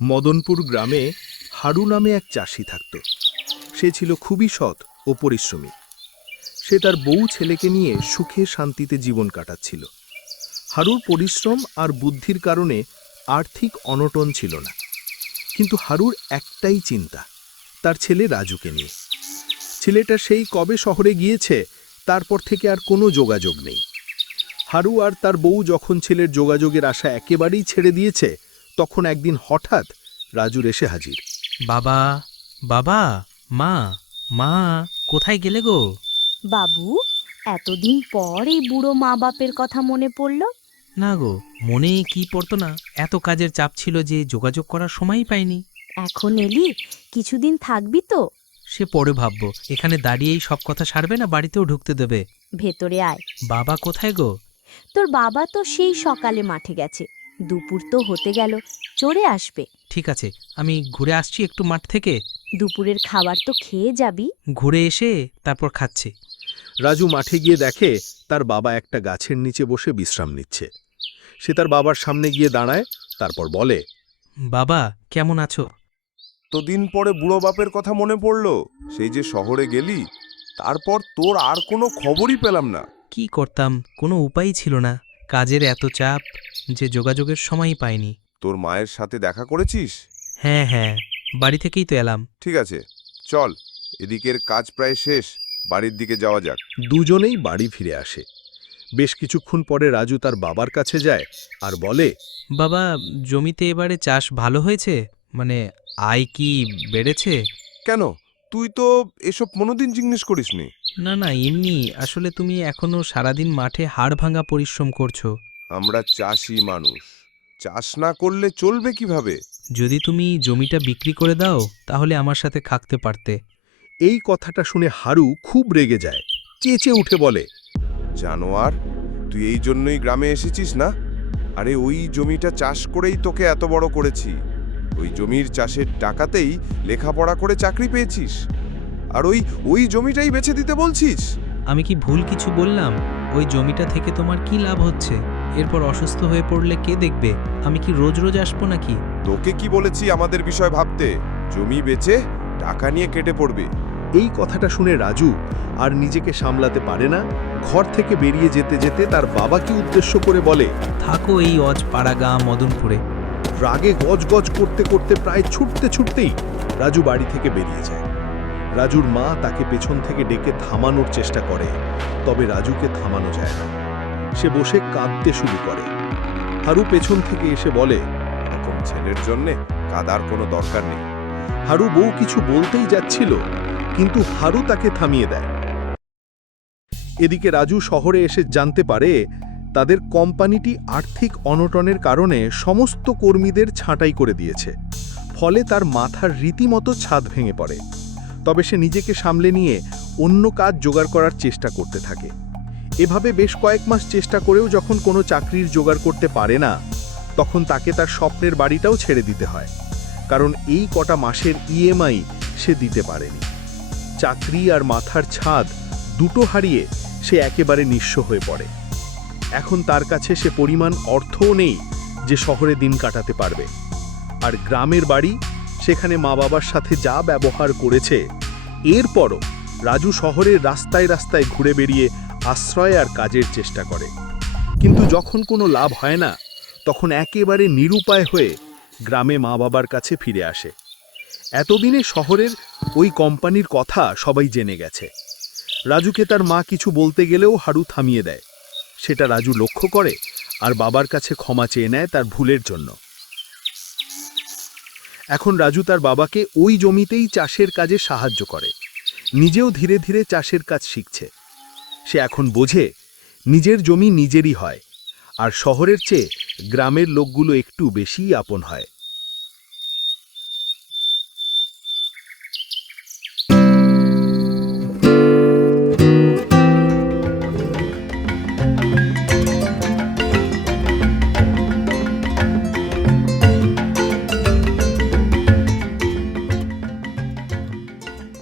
মদনপুর গ্রামে হারু নামে এক চাষি থাকত। সে ছিল খুবই সৎ ও পরিশ্রমী। সে তার বউ ছেলেকে নিয়ে সুখে শান্তিতে জীবন কাটাচ্ছিল। হারুর পরিশ্রম আর বুদ্ধির কারণে আর্থিক অনটন ছিল না, কিন্তু হারুর একটাই চিন্তা, তার ছেলে রাজুকে নিয়ে। ছেলেটা সেই কবে শহরে গিয়েছে, তারপর থেকে আর কোনো যোগাযোগ নেই। হারু আর তার বউ যখন ছেলের যোগাযোগের আশা একেবারেই ছেড়ে দিয়েছে, তখন একদিন হঠাৎ রাজুর এসে হাজির। বাবা, বাবা, মা, মা, কোথায় গেলে গো? বাবু, এতদিন পর এই বুড়ো মা বাপের কথা মনে পড়ল? না গো, মনে কি পড়তো না, এত কাজের চাপ ছিল যে যোগাযোগ করার সময়ই পাইনি। এখন এলি, কিছুদিন থাকবি তো? সে পরে ভাববো। এখানে দাঁড়িয়েই সব কথা সারবে না বাড়িতেও ঢুকতে দেবে? ভেতরে আয়। বাবা কোথায় গো? তোর বাবা তো সেই সকালে মাঠে গেছে, দুপুর তো হতে গেল, চড়ে আসবে। ঠিক আছে, আমি ঘুরে আসছি একটু মাঠ থেকে। দুপুরের খাবার তো খেয়ে যাবি। ঘুরে এসে তারপর খাচ্ছি। রাজু মাঠে গিয়ে দেখে তার বাবা একটা গাছের নিচে বসে বিশ্রাম নিচ্ছে। সে তার বাবার সামনে গিয়ে দাঁড়ায়, তারপর বলে, বাবা, কেমন আছো? এতদিন পরে বুড়ো বাপের কথা মনে পড়লো। সেই যে শহরে গেলি, তারপর তোর আর কোনো খবরই পেলাম না। কি করতাম, কোনো উপায়ই ছিল না। কাজের এত চাপ যে যোগাযোগের সময়ই পাইনি। তোর মায়ের সাথে দেখা করেছিস? হ্যাঁ হ্যাঁ, বাড়ি থেকেই তো এলাম। ঠিক আছে, চল, এদিকের কাজ প্রায় শেষ, বাড়ির দিকে যাওয়া যাক। দুজনেই বাড়ি ফিরে আসে। বেশ কিছুক্ষণ পরে রাজু তার বাবার কাছে যায় আর বলে, বাবা, জমিতে এবারে চাষ ভালো হয়েছে? মানে আয় কি বেড়েছে? কেন, তুই তো এসব কোনোদিন জিজ্ঞেস করিসনি। না না, এমনি। আসলে তুমি এখনো সারাদিন মাঠে হাড় ভাঙা পরিশ্রম করছো। আমরা চাষি মানুষ, চাষ না করলে চলবে কিভাবে? যদি তুমি জমিটা বিক্রি করে দাও তাহলে আমার সাথে থাকতে পারতে। এই কথাটা শুনে হারু খুব রেগে যায়, চেঁচে উঠে বলে, জানোয়ার, তুই এই জন্যই গ্রামে এসেছিস না? আরে ওই জমিটা চাষ করেই তোকে এত বড় করেছি। ওই জমির চাষের টাকাতেই লেখাপড়া করে চাকরি পেয়েছিস, আর ওই জমিটাই বেচে দিতে বলছিস? আমি কি ভুল কিছু বললাম? ওই জমিটা থেকে তোমার কি লাভ হচ্ছে? এরপর অসুস্থ হয়ে পড়লে কে দেখবে? আমি কি রোজ রোজ আসবো নাকি? তোকে কি বলেছি আমাদের বিষয় ভাবতে? জমি বেচে টাকা নিয়ে কেটে পড়বে। এই কথাটা শুনে রাজু আর নিজেকে সামলাতে পারে না। ঘর থেকে বেরিয়ে যেতে যেতে তার বাবাকে উদ্দেশ্য করে বলে, থাকো এই পাড়াগাঁ মদনপুরে। রাগে গজগজ করতে করতে প্রায় ছুটতেই রাজু বাড়ি থেকে বেরিয়ে যায়। রাজুর মা তাকে পেছন থেকে ডেকে থামানোর চেষ্টা করে, তবে রাজুকে থামানো যায় না। সে বসে কাঁদতে শুরু করে। হারু পেছন থেকে এসে বলে, এরকম ছেলের জন্যে কাদার কোনো দরকার নেই। হারু বউ কিছু বলতেই যাচ্ছিল, কিন্তু হারু তাকে থামিয়ে দেয়। এদিকে রাজু শহরে এসে জানতে পারে তাদের কোম্পানিটি আর্থিক অনটনের কারণে সমস্ত কর্মীদের ছাঁটাই করে দিয়েছে। ফলে তার মাথার রীতিমতো ছাদ ভেঙে পড়ে। তবে সে নিজেকে সামলে নিয়ে অন্য কাজ জোগাড় করার চেষ্টা করতে থাকে। এভাবে বেশ কয়েক মাস চেষ্টা করেও যখন কোনো চাকরির জোগাড় করতে পারে না, তখন তাকে তার স্বপ্নের বাড়িটাও ছেড়ে দিতে হয়, কারণ এই কটা মাসের ইএমআই সে দিতে পারেনি। চাকরি আর মাথার ছাদ দুটো হারিয়ে সে একেবারে নিঃস্ব হয়ে পড়ে। এখন তার কাছে সে পরিমাণ অর্থও নেই যে শহরে দিন কাটাতে পারবে। আর গ্রামের বাড়ি, সেখানে মা বাবার সাথে যা ব্যবহার করেছে, এরপরও রাজু শহরের রাস্তায় রাস্তায় ঘুরে বেরিয়ে আশ্রয় আর কাজের চেষ্টা করে। কিন্তু যখন কোনো লাভ হয় না, তখন একেবারে নিরুপায় হয়ে গ্রামে মা বাবার কাছে ফিরে আসে। এতদিনে শহরের ওই কোম্পানির কথা সবাই জেনে গেছে। রাজুকে তার মা কিছু বলতে গেলেও হারু থামিয়ে দেয়। সেটা রাজু লক্ষ্য করে আর বাবার কাছে ক্ষমা চেয়ে নেয় তার ভুলের জন্য। এখন রাজু তার বাবাকে ওই জমিতেই চাষের কাজে সাহায্য করে। নিজেও ধীরে ধীরে চাষের কাজ শিখছে। সে এখন বোঝে নিজের জমি নিজেরই হয়, আর শহরের চেয়ে গ্রামের লোকগুলো একটু বেশিই আপন হয়।